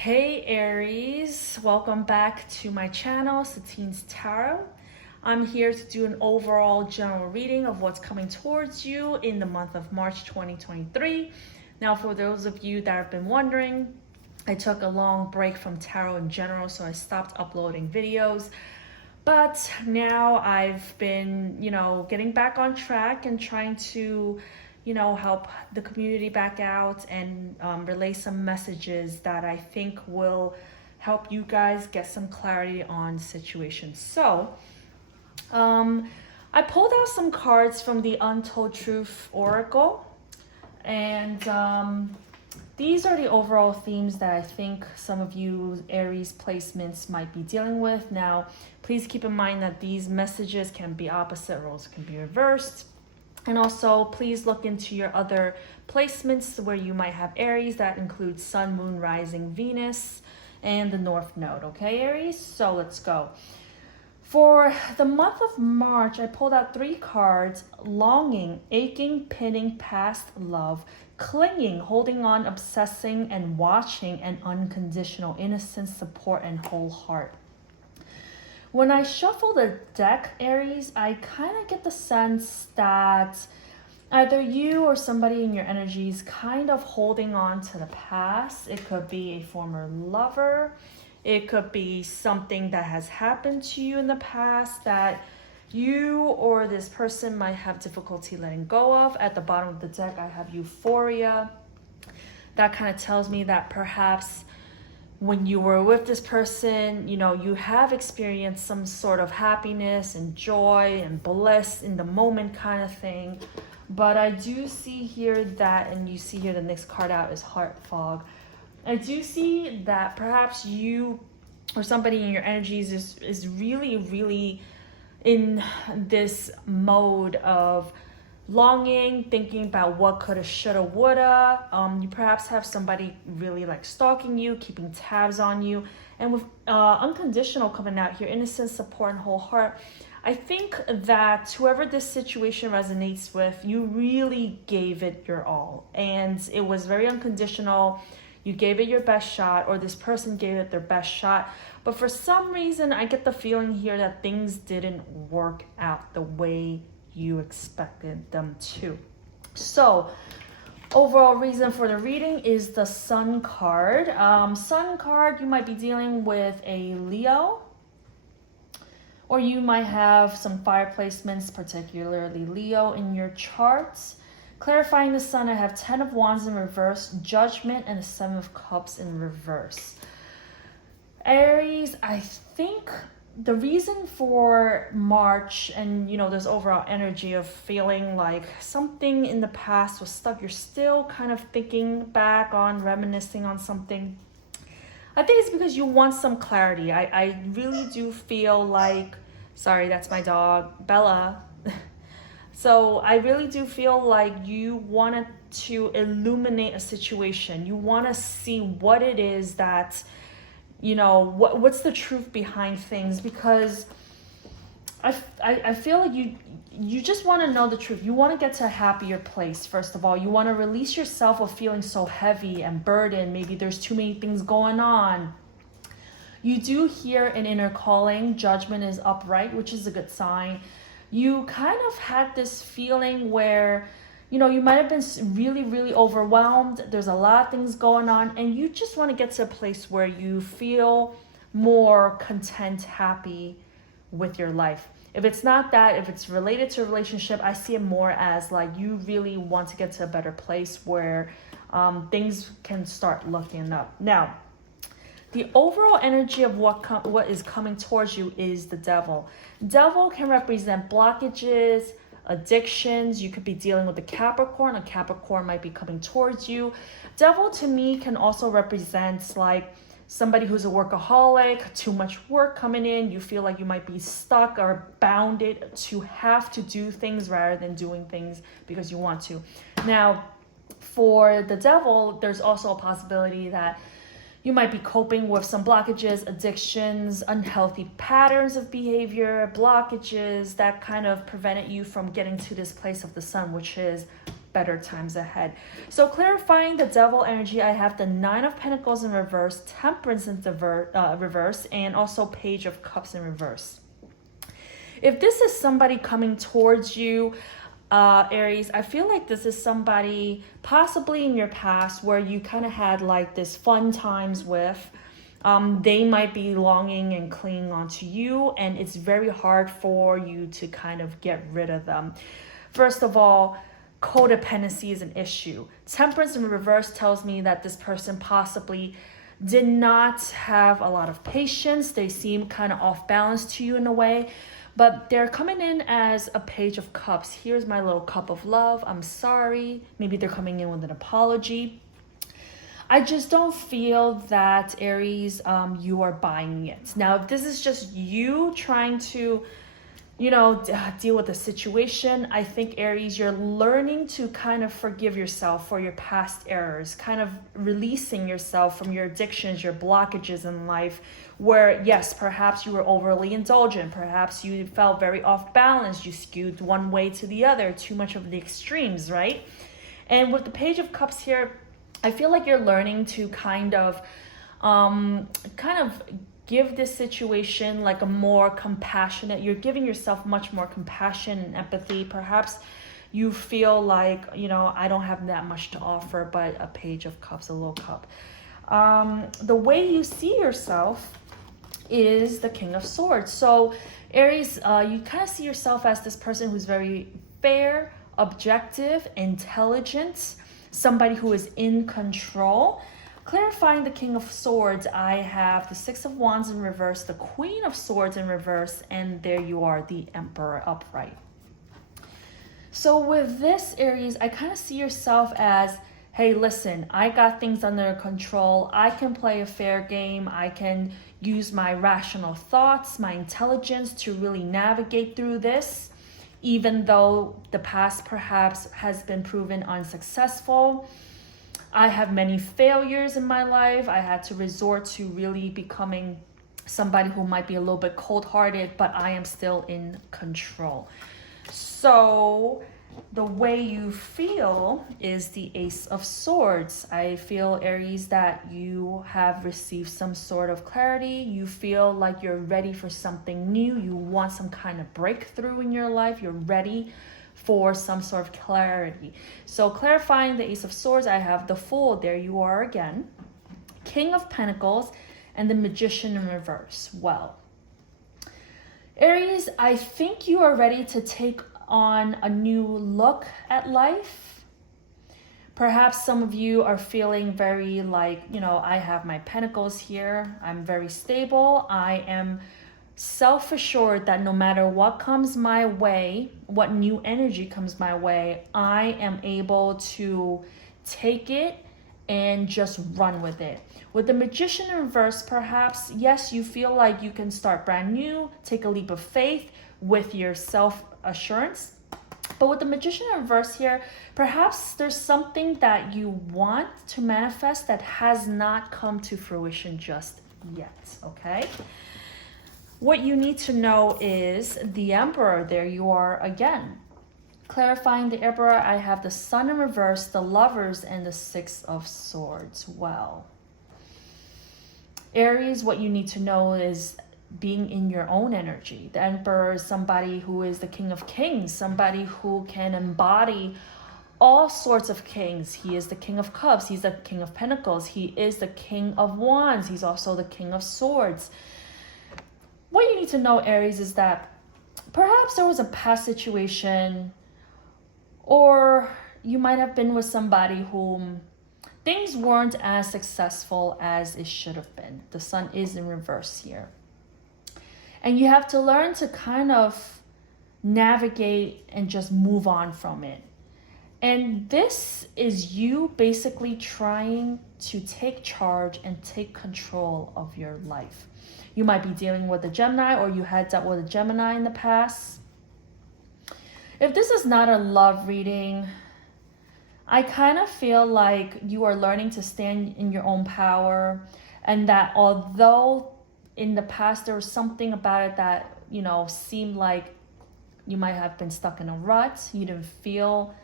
Hey Aries, welcome back to my channel, Satine's Tarot. I'm here to do an overall general reading of what's coming towards you in the month of March 2023. Now, for those of you that have been wondering, I took a long break from tarot in general, so I stopped uploading videos. But now I've been, getting back on track and trying to help the community back out and relay some messages that I think will help you guys get some clarity on situations. So, I pulled out some cards from the Untold Truth Oracle, and these are the overall themes that I think some of you Aries placements might be dealing with. Now, please keep in mind that these messages can be opposite, roles can be reversed. And also, please look into your other placements where you might have Aries. That includes Sun, Moon, Rising, Venus, and the North Node. Okay, Aries? So let's go. For the month of March, I pulled out 3 cards: longing, aching, pinning, past love, clinging, holding on, obsessing, and watching, and unconditional innocence, support, and whole heart. When I shuffle the deck, Aries, I kind of get the sense that either you or somebody in your energy is kind of holding on to the past. It could be a former lover. It could be something that has happened to you in the past that you or this person might have difficulty letting go of. At the bottom of the deck, I have euphoria. That kind of tells me that perhaps when you were with this person, you have experienced some sort of happiness and joy and bliss in the moment kind of thing. But I do see here that, and you see here the next card out is Heart Fog. I do see that perhaps you or somebody in your energies is really, really in this mode of longing, thinking about what coulda, shoulda, woulda. You perhaps have somebody really like stalking you, keeping tabs on you. And with unconditional coming out here, innocence, support, and whole heart, I think that whoever this situation resonates with, you really gave it your all. And it was very unconditional. You gave it your best shot, or this person gave it their best shot. But for some reason, I get the feeling here that things didn't work out the way you expected them to. So, overall reason for the reading is the Sun card. Sun card, you might be dealing with a Leo, or you might have some fire placements, particularly Leo, in your charts. Clarifying the Sun, I have 10 of Wands in reverse, Judgment, and a 7 of Cups in reverse. Aries, I think the reason for March and this overall energy of feeling like something in the past was stuck, you're still kind of thinking back on, reminiscing on something. I think it's because you want some clarity. I really do feel like, sorry, that's my dog, Bella. So I really do feel like you wanted to illuminate a situation. You want to see what it is that, what's the truth behind things, because I feel like you just want to know the truth. You want to get to a happier place, first of all. You want to release yourself of feeling so heavy and burdened. Maybe there's too many things going on. You do hear an inner calling. Judgment is upright, which is a good sign. You kind of had this feeling where, you might have been really, really overwhelmed. There's a lot of things going on, and you just want to get to a place where you feel more content, happy with your life. If it's not that, if it's related to a relationship, I see it more as like you really want to get to a better place where things can start looking up. Now, the overall energy of what is coming towards you is the Devil. Devil can represent blockages, addictions. You could be dealing with a Capricorn. A Capricorn might be coming towards you. Devil to me can also represent like somebody who's a workaholic, too much work coming in. You feel like you might be stuck or bounded to have to do things rather than doing things because you want to. Now, for the Devil, there's also a possibility that you might be coping with some blockages, addictions, unhealthy patterns of behavior, blockages that kind of prevented you from getting to this place of the Sun, which is better times ahead. So clarifying the devil energy, I have the Nine of Pentacles in reverse, Temperance in reverse, and also Page of Cups in reverse. If this is somebody coming towards you, Aries, I feel like this is somebody possibly in your past where you kind of had like this fun times with. They might be longing and clinging onto you, and it's very hard for you to kind of get rid of them. First of all, codependency is an issue. Temperance in reverse tells me that this person possibly did not have a lot of patience. They seem kind of off balance to you in a way, but they're coming in as a Page of Cups. Here's my little cup of love. I'm sorry. Maybe they're coming in with an apology. I just don't feel that, Aries, you are buying it. Now, if this is just you trying to, deal with the situation, I think, Aries, you're learning to kind of forgive yourself for your past errors, kind of releasing yourself from your addictions, your blockages in life, where, yes, perhaps you were overly indulgent, perhaps you felt very off balance, you skewed one way to the other, too much of the extremes, right? And with the Page of Cups here, I feel like you're learning to kind of give this situation like a more compassionate, you're giving yourself much more compassion and empathy. Perhaps you feel like, I don't have that much to offer, but a Page of Cups, a little cup. The way you see yourself is the King of Swords. So Aries, you kind of see yourself as this person who's very fair, objective, intelligent, somebody who is in control. Clarifying the King of Swords, I have the Six of Wands in reverse, the Queen of Swords in reverse, and there you are, the Emperor upright. So with this, Aries, I kind of see yourself as, hey, listen, I got things under control. I can play a fair game. I can use my rational thoughts, my intelligence to really navigate through this. Even though the past perhaps has been proven unsuccessful. I have many failures in my life. I had to resort to really becoming somebody who might be a little bit cold-hearted, but I am still in control. So the way you feel is the Ace of Swords. I feel, Aries, that you have received some sort of clarity. You feel like you're ready for something new. You want some kind of breakthrough in your life. You're ready for some sort of clarity. So clarifying the Ace of Swords, I have the Fool. There you are again. King of Pentacles and the Magician in reverse. Well, Aries, I think you are ready to take on a new look at life. Perhaps some of you are feeling very like, I have my pentacles here. I'm very stable. I am self-assured that no matter what comes my way, what new energy comes my way, I am able to take it and just run with it. With the Magician in reverse, perhaps, yes, you feel like you can start brand new, take a leap of faith with your self-assurance. But with the Magician in reverse here, perhaps there's something that you want to manifest that has not come to fruition just yet, okay? What you need to know is the Emperor. There you are again. Clarifying the Emperor, I have the Sun in reverse, the Lovers, and the Six of Swords. Well, Aries, what you need to know is being in your own energy. The Emperor is somebody who is the King of Kings, somebody who can embody all sorts of kings. He is the King of Cups. He's the King of Pentacles. He is the King of Wands. He's also the King of Swords. What you need to know, Aries, is that perhaps there was a past situation, or you might have been with somebody whom things weren't as successful as it should have been. The Sun is in reverse here. And you have to learn to kind of navigate and just move on from it. And this is you basically trying to take charge and take control of your life. You might be dealing with a Gemini, or you had dealt with a Gemini in the past. If this is not a love reading, I kind of feel like you are learning to stand in your own power, and that although in the past there was something about it that, seemed like you might have been stuck in a rut, you didn't feel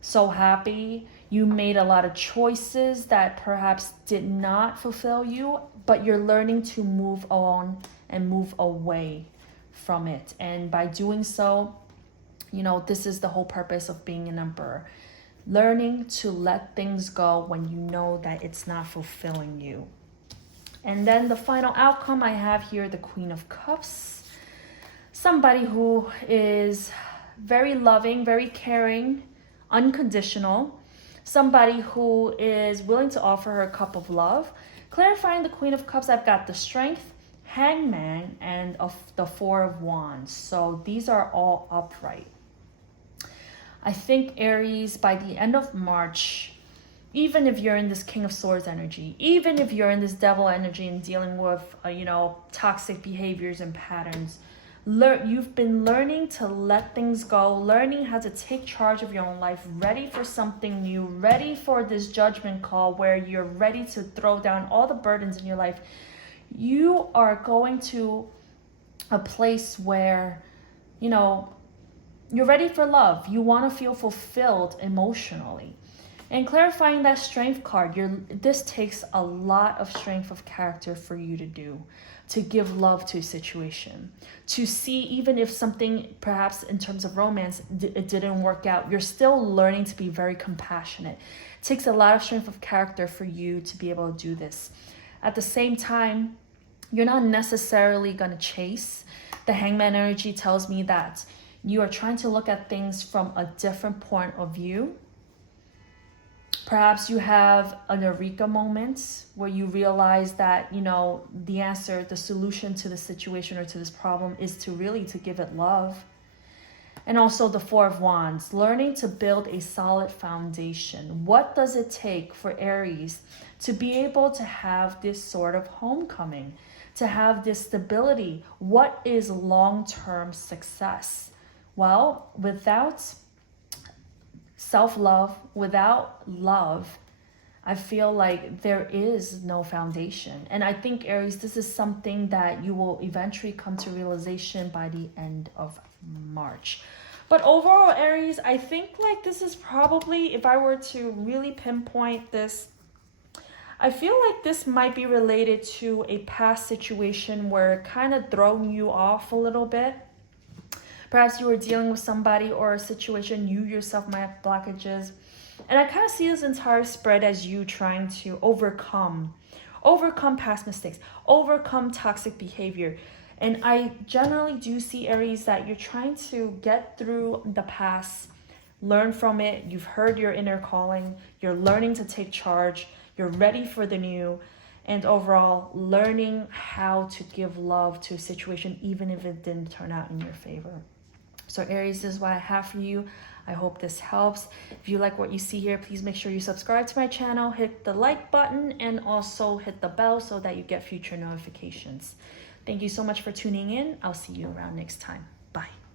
so happy. You made a lot of choices that perhaps did not fulfill you, but you're learning to move on and move away from it. And by doing so, you know, this is the whole purpose of being an emperor. Learning to let things go when you know that it's not fulfilling you. And then the final outcome I have here, the Queen of Cups. Somebody who is very loving, very caring, unconditional. Somebody who is willing to offer her a cup of love. Clarifying the Queen of Cups, I've got the Strength, Hangman, and the Four of Wands. So these are all upright. I think Aries, by the end of March, even if you're in this King of Swords energy, even if you're in this Devil energy and dealing with, toxic behaviors and patterns, you've been learning to let things go, learning how to take charge of your own life, ready for something new, ready for this judgment call where you're ready to throw down all the burdens in your life. You are going to a place where, you're ready for love. You want to feel fulfilled emotionally. And clarifying that Strength card, this takes a lot of strength of character for you to do, to give love to a situation, to see even if something perhaps in terms of romance, it didn't work out, you're still learning to be very compassionate. It takes a lot of strength of character for you to be able to do this. At the same time, you're not necessarily going to chase. The Hangman energy tells me that you are trying to look at things from a different point of view. Perhaps you have an eureka moment where you realize that, the answer, the solution to the situation or to this problem is to give it love. And also the Four of Wands, learning to build a solid foundation. What does it take for Aries to be able to have this sort of homecoming, to have this stability? What is long-term success? Well, without self-love, without love, I feel like there is no foundation. And I think, Aries, this is something that you will eventually come to realization by the end of March. But overall, Aries, I think this is probably, if I were to really pinpoint this, I feel like this might be related to a past situation where it kind of thrown you off a little bit. Perhaps you were dealing with somebody or a situation, you yourself might have blockages. And I kind of see this entire spread as you trying to overcome past mistakes, overcome toxic behavior. And I generally do see, Aries, that you're trying to get through the past, learn from it. You've heard your inner calling. You're learning to take charge. You're ready for the new. And overall, learning how to give love to a situation, even if it didn't turn out in your favor. So Aries, this is what I have for you. I hope this helps. If you like what you see here, please make sure you subscribe to my channel, hit the like button, and also hit the bell so that you get future notifications. Thank you so much for tuning in. I'll see you around next time.